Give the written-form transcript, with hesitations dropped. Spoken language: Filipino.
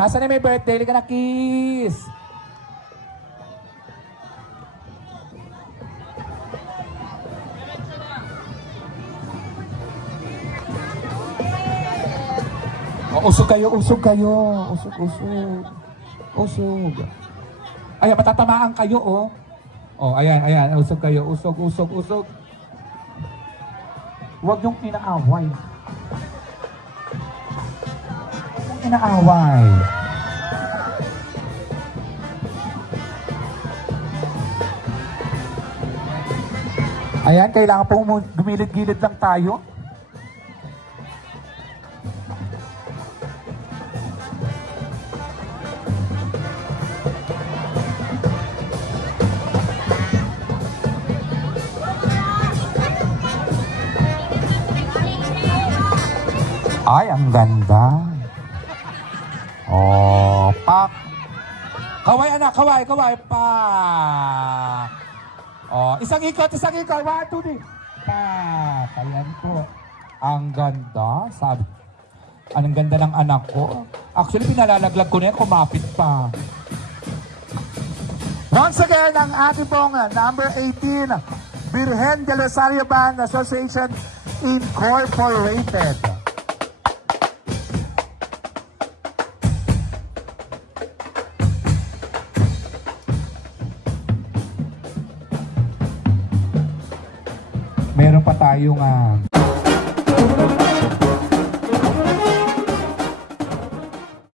Nasaan na may birthday? Liga na, kiss! Oh, usog kayo, usog kayo. Usog, usog. Usog. Ayan, matatamaan kayo, oh. Oh, ayan, ayan. Usog kayo, usog, usog, usog. Huwag yung inaaway. Huwag yung inaaway. Ayan, kailangan pong gumilid-gilid lang tayo. Ay, ang ganda. Oh, pak. Kaway anak, kaway, kaway, pak. Oh, isang ikot, 1, 2, 3. Pak. Ayan po. Ang ganda, sabi. Anong ganda ng anak ko. Actually, pinalalaglag ko na yan, kumapit pa. Once again, ang ating pong number 18, Virgen del Rosario Band Association Incorporated. Meron pa tayong